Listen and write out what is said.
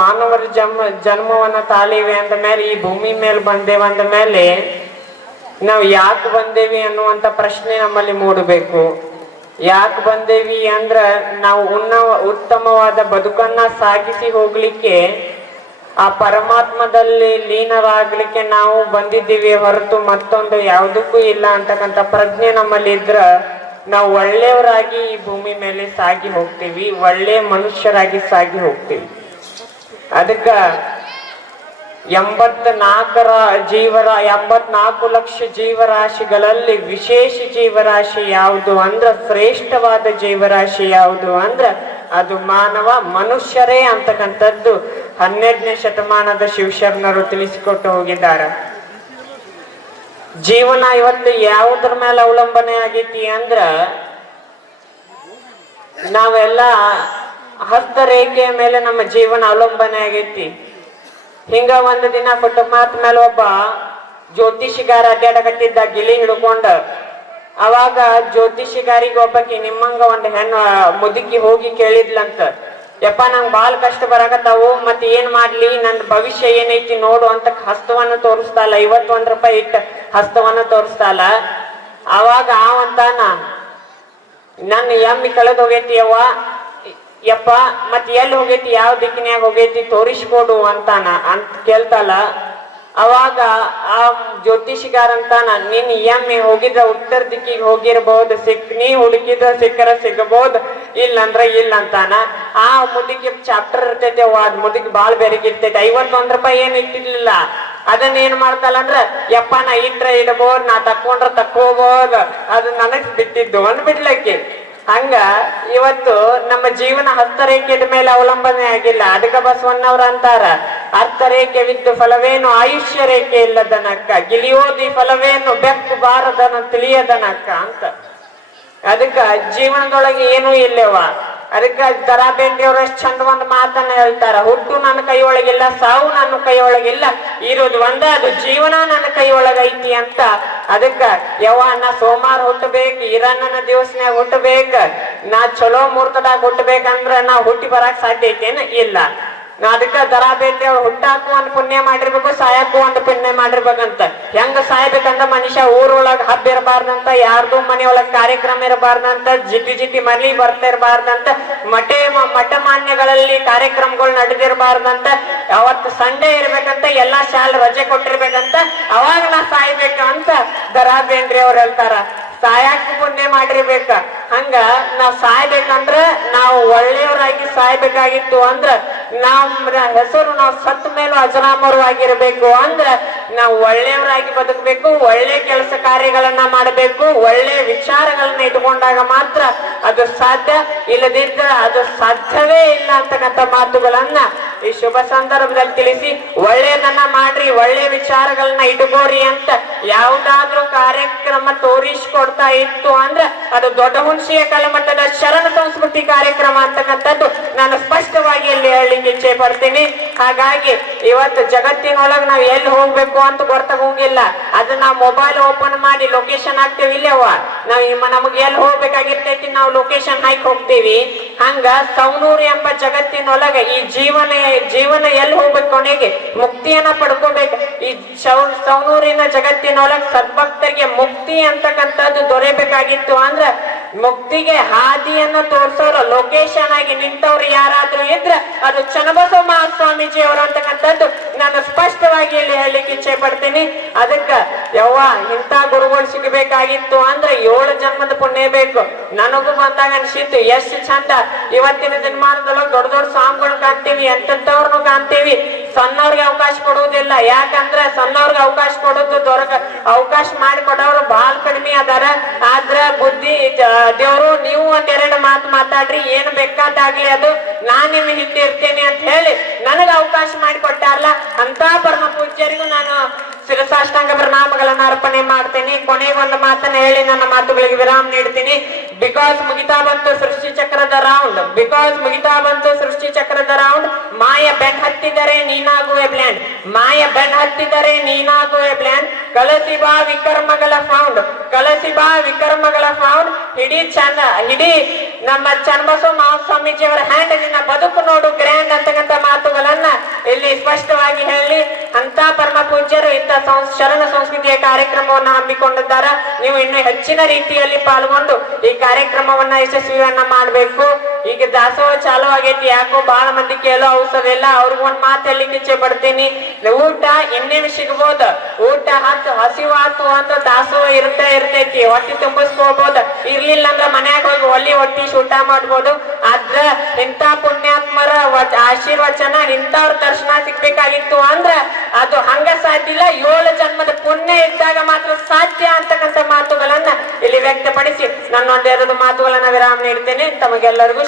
ಮಾನವರ ಜನ್ಮವನ್ನ ತಾಳಿವೆ ಅಂದ ಮೇಲೆ ಈ ಭೂಮಿ ಮೇಲೆ ಬಂದೇವ ಅಂದ ಮೇಲೆ ನಾವು ಯಾಕೆ ಬಂದೇವಿ ಅನ್ನುವಂತ ಪ್ರಶ್ನೆ ನಮ್ಮಲ್ಲಿ ಮೂಡಬೇಕು. ಯಾಕೆ ಬಂದೇವಿ ಅಂದ್ರ ನಾವು ಉತ್ತಮವಾದ ಬದುಕನ್ನ ಸಾಗಿಸಿ ಹೋಗ್ಲಿಕ್ಕೆ, ಆ ಪರಮಾತ್ಮದಲ್ಲಿ ಲೀನರಾಗ್ಲಿಕ್ಕೆ ನಾವು ಬಂದಿದ್ದೀವಿ ಹೊರತು ಮತ್ತೊಂದು ಯಾವುದಕ್ಕೂ ಇಲ್ಲ ಅಂತಕ್ಕಂಥ ಪ್ರಜ್ಞೆ ನಮ್ಮಲ್ಲಿ ಇದ್ರ ನಾವು ಒಳ್ಳೆಯವರಾಗಿ ಈ ಭೂಮಿ ಮೇಲೆ ಸಾಗಿ ಹೋಗ್ತೀವಿ, ಒಳ್ಳೆಯ ಮನುಷ್ಯರಾಗಿ ಸಾಗಿ ಹೋಗ್ತೀವಿ. ಅದಕ್ಕ 84 ಲಕ್ಷ ಜೀವರಾಶಿಗಳಲ್ಲಿ ವಿಶೇಷ ಜೀವರಾಶಿ ಯಾವುದು ಅಂದ್ರ, ಶ್ರೇಷ್ಠವಾದ ಜೀವರಾಶಿ ಯಾವುದು ಅಂದ್ರ ಅದು ಮಾನವ, ಮನುಷ್ಯರೇ ಅಂತಕ್ಕಂಥದ್ದು 12ನೇ ಶತಮಾನದ ಶಿವಶರಣರು ತಿಳಿಸಿಕೊಟ್ಟು ಹೋಗಿದ್ದಾರೆ. ಜೀವನ ಇವತ್ತು ಯಾವುದ್ರ ಮೇಲೆ ಅವಲಂಬನೆ ಆಗೈತಿ ಅಂದ್ರ, ನಾವೆಲ್ಲ ಹಸ್ತರೇಖೆಯ ಮೇಲೆ ನಮ್ಮ ಜೀವನ ಅವಲಂಬನೆ ಆಗೈತಿ. ಹಿಂಗ ಒಂದು ದಿನ ಫುಟ್ಪಾತ್ ಮೇಲೆ ಒಬ್ಬ ಜ್ಯೋತಿಷಿಗಾರ ಅಡ್ಡಾಡಕತ್ತಿದ್ದ ಗಿಳಿ ಹಿಡ್ಕೊಂಡ. ಅವಾಗ ಜ್ಯೋತಿಷಿಗಾರಿಗೆ ಒಬ್ಬಕಿ ನಿಮ್ಮಂಗ ಒಂದು ಹೆಣ್ಣು ಮುದುಕಿ ಹೋಗಿ ಕೇಳಿದ್ಲಂತ, ಯಪ್ಪ ನಂಗೆ ಬಾಳ್ ಕಷ್ಟ ಬರಾಕತ್ತಾವು, ಮತ್ತೆ ಏನ್ ಮಾಡ್ಲಿ, ನನ್ನ ಭವಿಷ್ಯ ಏನೈತಿ ನೋಡು ಅಂತ ಹಸ್ತವನ್ನ ತೋರಿಸ್ತಾಳ. 51 ರೂಪಾಯಿ ಇಟ್ಟ ಹಸ್ತವನ್ನ ತೋರಿಸ್ತಾಳ. ಅವಾಗ ಅವಂತಾನ, ನನ್ನ ಎಮ್ಮಿ ಕಳೆದ್ ಹೋಗೈತಿ ಅವ್ವ, ಯಪ್ಪ ಮತ್ ಎಲ್ಲಿ ಹೋಗೈತಿ, ಯಾವ ದಿಕ್ಕಿನ್ಯಾಗ ಹೋಗೈತಿ ತೋರಿಸ್ಕೊಡು ಅಂತಾನ ಅಂತ ಕೇಳ್ತಾಳ. ಅವಾಗ ಆ ಜ್ಯೋತಿಷಿಗಾರ ಅಂತಾನ, ನೀನ್ ಎಮ್ಮೆ ಹೋಗಿದ್ರ ಉತ್ತರ ದಿಕ್ಕಿಗೆ ಹೋಗಿರ್ಬಹುದು, ನೀ ಹುಡುಕಿದ್ರ ಸಿಕ್ಕರ ಸಿಗಬಹುದು, ಇಲ್ಲಂದ್ರ ಇಲ್ಲ ಅಂತಾನ. ಆ ಮುದುಕಿ ಚಾಪ್ಟರ್ ಇರ್ತೈತೆ, ಅದ್ ಮುದುಕಿ ಬಾಳ್ ಬೆರಗಿರ್ತೈತೆ. 51 ರೂಪಾಯಿ ಏನ್ ಇಟ್ಟಿರ್ಲಿಲ್ಲ. ಅದನ್ನ ಏನ್ ಮಾಡ್ತಾಳಂದ್ರ, ಯಪ್ಪ ನಾ ಇಟ್ರ ಇಡಬಹುದು, ನಾ ತಕ್ಕೊಂಡ್ರ ತಕ್ಕೋಬಹುದು, ಅದು ನನಗ್ ಬಿಟ್ಟಿದ್ದು ಅಂದ್ಬಿಡ್ಲಕ್ಕೆ. ಹಂಗ ಇವತ್ತು ನಮ್ಮ ಜೀವನ ಹಸ್ತರೇಖೆ ಮೇಲೆ ಅವಲಂಬನೆ ಆಗಿಲ್ಲ. ಅದಕ್ಕ ಬಸವಣ್ಣವ್ರ ಅಂತಾರ, ಅರ್ಥರೇಖೆವಿದ್ದು ಫಲವೇನು ಆಯುಷ್ಯ ರೇಖೆ ಇಲ್ಲದನಕ್ಕ, ಗಿಲಿಯೋದಿ ಫಲವೇನು ಬೆಕ್ಕು ಬಾರದನ ತಿಳಿಯದನಕ್ಕ ಅಂತ. ಅದಕ್ಕ ಜೀವನದೊಳಗೆ ಏನೂ ಇಲ್ಲವ. ಅದಕ್ಕ ದರಾ ಬೇಂದ್ರೆ ಅವ್ರ ಎಷ್ಟು ಚಂದ ಒಂದು ಮಾತನ್ನ ಹೇಳ್ತಾರ, ಹುಟ್ಟು ನನ್ನ ಕೈ ಒಳಗಿಲ್ಲ, ಸಾವು ನನ್ನ ಕೈ ಒಳಗಿಲ್ಲ, ಇರೋದು ಒಂದ ಅದು ಜೀವನ ನನ್ನ ಕೈ ಒಳಗೈತಿ ಅಂತ. ಅದಕ್ಕ ಯವ್ವ ನಾ ಸೋಮವಾರ ಹುಟ್ಟಬೇಕು, ಈರಣ್ಣನ ದಿವಸನ್ಯಾಗ ಹುಟ್ಟಬೇಕ, ನಾ ಚಲೋ ಮುಹೂರ್ತದಾಗ ಹುಟ್ಟಬೇಕಂದ್ರ ನಾ ಹುಟ್ಟಿ ಬರಾಕ್ ಸಾಧ್ಯ ಐತೇನ? ಇಲ್ಲ. ಅದಕ್ಕ ದರಾ ಬೇಂದ್ರೆ ಅವ್ರು ಹುಟ್ಟಾಕು ಒಂದು ಪುಣ್ಯ ಮಾಡಿರ್ಬೇಕು, ಸಾಯಕ್ಕೂ ಒಂದು ಪುಣ್ಯ ಮಾಡಿರ್ಬೇಕಂತ. ಹೆಂಗ ಸಾಯ್ಬೇಕಂದ್ರ ಮನುಷ್ಯ ಊರೊಳಗ ಹಬ್ಬ ಇರಬಾರ್ದಂತ, ಯಾರ್ದು ಮನೆಯೊಳಗ ಕಾರ್ಯಕ್ರಮ ಇರಬಾರ್ದಂತ, ಜಿಟಿ ಮರ್ಲಿ ಬರ್ತಾ ಇರಬಾರ್ದಂತ, ಮಠ ಮಾನ್ಯಗಳಲ್ಲಿ ಕಾರ್ಯಕ್ರಮಗಳು ನಡೆದಿರಬಾರ್ದಂತ, ಅವತ್ತು ಸಂಡೇ ಇರ್ಬೇಕಂತ, ಎಲ್ಲಾ ಶಾಲೆ ರಜೆ ಕೊಟ್ಟಿರ್ಬೇಕಂತ, ಅವಾಗ ನಾ ಸಾಯ್ಬೇಕು ಅಂತ ದರಾ ಬೇಂದ್ರೆ ಅವ್ರು ಹೇಳ್ತಾರ. ಸಾಯಕ್ ಪುಣ್ಯ ಮಾಡಿರ್ಬೇಕ. ಹಂಗ ನಾವ್ ಸಾಯ್ಬೇಕಂದ್ರ ನಾವು ಒಳ್ಳೆಯವರಾಗಿ ಸಾಯ್ಬೇಕಾಗಿತ್ತು ಅಂದ್ರ, ನಮ್ಮ ಹೆಸರು ನಾವು ಸತ್ತ ಮೇಲೂ ಅಜರಾಮರವಾಗಿರ್ಬೇಕು ಅಂದ್ರ ನಾವು ಒಳ್ಳೆಯವರಾಗಿ ಬದುಕಬೇಕು, ಒಳ್ಳೆ ಕೆಲಸ ಕಾರ್ಯಗಳನ್ನ ಮಾಡಬೇಕು, ಒಳ್ಳೆ ವಿಚಾರಗಳನ್ನ ಇಟ್ಕೊಂಡಾಗ ಮಾತ್ರ ಅದು ಸಾಧ್ಯ. ಇಲ್ಲದಿದ್ರ ಅದು ಸಾಧ್ಯವೇ ಇಲ್ಲ ಅಂತಕ್ಕಂಥ ಮಾತುಗಳನ್ನ ಈ ಶುಭ ಸಂದರ್ಭದಲ್ಲಿ ತಿಳಿಸಿ, ಒಳ್ಳೆಯದನ್ನ ಮಾಡ್ರಿ, ಒಳ್ಳೆ ವಿಚಾರಗಳನ್ನ ಇಟ್ಕೋರಿ ಅಂತ ಯಾವ್ದಾದ್ರೂ ಕಾರ್ಯಕ್ರಮ ತೋರಿಸ್ಕೊಡ್ತಾ ಇತ್ತು ಅಂದ್ರೆ ಅದು ದೊಡ್ಡ ಹುಣಸಿಯ ಕಲಮಟ್ಟದ ಶರಣ ಸಂಸ್ಕೃತಿ ಕಾರ್ಯಕ್ರಮ ಅಂತಕ್ಕಂಥದ್ದು ನಾನು ಸ್ಪಷ್ಟವಾಗಿ ಇಲ್ಲಿ ಹೇಳಲಿಕ್ಕೆ ಇಚ್ಛೆ ಪಡ್ತೀನಿ. ಹಾಗಾಗಿ ಇವತ್ತು ಜಗತ್ತಿನೊಳಗೆ ನಾವು ಎಲ್ಲಿ ಹೋಗ್ಬೇಕು ಅಂತ ಗೊತ್ತಾಗೋಂಗಿಲ್ಲ. ಅದು ನಾವು ಮೊಬೈಲ್ ಓಪನ್ ಮಾಡಿ ಲೊಕೇಶನ್ ಹಾಕ್ತೇವಿ, ಇಲ್ಲವ ನಾವು ನಮಗೆ ಎಲ್ಲಿ ಹೋಗ್ಬೇಕಾಗಿರ್ತೈತಿ ನಾವು ಲೊಕೇಶನ್ ಹಾಕಿ ಹೋಗ್ತೀವಿ. ಹಂಗ ಸೌನೂರು ಎಂಬ ಜಗತ್ತಿನೊಳಗೆ ಈ ಜೀವನ ಎಲ್ಲಿ ಹೋಗ್ಬೇಕು, ಕೊನೆಗೆ ಮುಕ್ತಿಯನ್ನ ಪಡ್ಕೋಬೇಕು. ಈ ಸೌನೂರಿನ ಜಗತ್ತಿನೊಳಗೆ ಸದ್ಭಕ್ತರಿಗೆ ಮುಕ್ತಿ ಅಂತಕ್ಕಂಥದ್ದು ದೊರೆಯಬೇಕಾಗಿತ್ತು ಅಂದ್ರ ಮುಕ್ತಿಗೆ ಹಾದಿಯನ್ನ ತೋರ್ಸೋರು ಲೊಕೇಶನ್ ಆಗಿ ನಿಂತವ್ರು ಯಾರಾದ್ರೂ ಇದ್ರ ಅದು ಚನ್ನಬಸವ ಮಹಾಸ್ವಾಮೀಜಿ ಅವರು ಅಂತಕ್ಕಂಥದ್ದು ನಾನು ಸ್ಪಷ್ಟವಾಗಿ ಇಲ್ಲಿ ಹೇಳಲಿಕ್ಕೆ ಇಚ್ಛೆ ಪಡ್ತೀನಿ. ಅದಕ್ಕ ಯವ್ವ ಇಂಥ ಗುರುಗಳು ಸಿಗಬೇಕಾಗಿತ್ತು ಅಂದ್ರೆ 7 ಜನ್ಮದ ಪುಣ್ಯ ಬೇಕು. ನನಗೂ ಬಂದಾಗ ಅನ್ಸಿತ್ತು, ಎಷ್ಟು ಚಂದ ಇವತ್ತಿನ ದಿನಮಾನದೊಳಗೆ ದೊಡ್ಡ ದೊಡ್ಡ ಸ್ವಾಮಿಗಳು ಕಾಣ್ತೀವಿ, ಎಂತೆಂಥವ್ರನ್ನು ಕಾಣ್ತೀವಿ. ಸಣ್ಣವ್ರಿಗೆ ಅವಕಾಶ ಕೊಡುವುದಿಲ್ಲ. ಯಾಕಂದ್ರೆ ಸಣ್ಣವ್ರಿಗೆ ಅವಕಾಶ ಕೊಡೋದು ಅವಕಾಶ ಮಾಡಿಕೊಡೋರು ಬಹಳ ಕಡಿಮೆ ಅದಾರ. ಆದ್ರ ಬುದ್ಧಿ ದೇವ್ರು ನೀವು ಒಂದೆರಡು ಮಾತು ಮಾತಾಡ್ರಿ, ಏನ್ ಬೇಕಾದಾಗ್ಲಿ ಅದು ನಾನ್ ನಿಮ್ ಹಿಂದೆ ಇರ್ತೇನೆ ಅಂತ ಹೇಳಿ ನನಗೆ ಅವಕಾಶ ಮಾಡಿಕೊಟ್ಟಾರಲ್ಲ ಅಂತ ಪರಮ ಪೂಜ್ಯರಿಗೂ ನಾನು ಶಿರಸಾಷ್ಟಾಂಗ ಪ್ರಣಾಮಗಳನ್ನ ಅರ್ಪಣೆ ಮಾಡ್ತೇನೆ. ಕೊನೆಗೊಂದು ಮಾತನ್ನ ಹೇಳಿ ನನ್ನ ಮಾತುಗಳಿಗೆ ವಿರಾಮ ನೀಡ್ತೀನಿ. ಬಿಕಾಸ್ ಮುಗಿತಾ ಬಂತು ಸೃಷ್ಟಿ ಚಕ್ರದ ರೌಂಡ್, ಮಾಯ ಬೆನ್ ಹತ್ತಿದರೆ ನೀನಾಗುವೆ ಬ್ಲ್ಯಾಂಡ್, ಮಾಯ ಬೆನ್ ಹತ್ತಿದರೆ ನೀನಾಗುವೆ ಬ್ಲ್ಯಾಂಡ್, ಕಲಸಿ ಬಾ ವಿಕರ್ಮಗಳ ಫೌಂಡ್, ಹಿಡಿ ನಮ್ಮ ಚನ್ನಬಸವ ಮಹಾಸ್ವಾಮೀಜಿಯವರ ಹ್ಯಾಂಡಲಿನ ಬದುಕು ನೋಡು ಗ್ರ್ಯಾಂಡ್ ಅಂತಕ್ಕಂಥ ಮಾತುಗಳನ್ನ ಇಲ್ಲಿ ಸ್ಪಷ್ಟವಾಗಿ ಹೇಳಿ ಅಂತ ಪರಮ ಪೂಜ್ಯರು ಇಂಥ ಶರಣ ಸಂಸ್ಕೃತಿಯ ಕಾರ್ಯಕ್ರಮವನ್ನ ಹಮ್ಮಿಕೊಂಡಿದ್ದಾರೆ. ನೀವು ಇನ್ನು ಹೆಚ್ಚಿನ ರೀತಿಯಲ್ಲಿ ಪಾಲ್ಗೊಂಡು ಈ ಕಾರ್ಯಕ್ರಮವನ್ನ ಯಶಸ್ವಿಯನ್ನ ಮಾಡ್ಬೇಕು. ಈಗ ದಾಸೋಹ ಚಾಲು ಆಗೈತಿ, ಯಾಕೋ ಬಹಳ ಮಂದಿ ಕೇಳೋ ಔಷಧ ಇಲ್ಲ. ಅವ್ರಿಗೆ ಒಂದ್ ಮಾತು ಹೇಳಲಿಕ್ಕೆ ಇಚ್ಛೆ ಪಡ್ತೀನಿ, ಊಟ ಇನ್ನೇನು ಸಿಗ್ಬೋದು, ಊಟ ಹಸಿವಾತು ಅಂತ ದಾಸೋಹ ಇರ್ತೈತಿ, ಹೊಟ್ಟಿ ತುಂಬಿಸ್ಕೋಬಹುದು. ಇರ್ಲಿಲ್ಲ ಅಂದ್ರ ಮನ್ಯಾಗ ಹೋಗಿ ಒಲಿ ಹೊಟ್ಟಿಸಿ ಊಟ ಮಾಡ್ಬೋದು. ಆದ್ರ ಇಂಥ ಪುಣ್ಯಾತ್ಮರ ಆಶೀರ್ವಚನ ಇಂಥವ್ರ ದರ್ಶನ ಸಿಗ್ಬೇಕಾಗಿತ್ತು ಅಂದ್ರ ಅದು ಹಂಗ ಸಾಧ್ಯ ಇಲ್ಲ. 7 ಜನ್ಮದ ಪುಣ್ಯ ಇದ್ದಾಗ ಮಾತ್ರ ಸಾಧ್ಯ ಅಂತಕ್ಕಂಥ ಮಾತುಗಳನ್ನ ಇಲ್ಲಿ ವ್ಯಕ್ತಪಡಿಸಿ ನನ್ನ ಒಂದೆರಡು ಮಾತುಗಳನ್ನ ವಿರಾಮ ನೀಡ್ತೇನೆ. ತಮಗೆಲ್ಲರಿಗೂ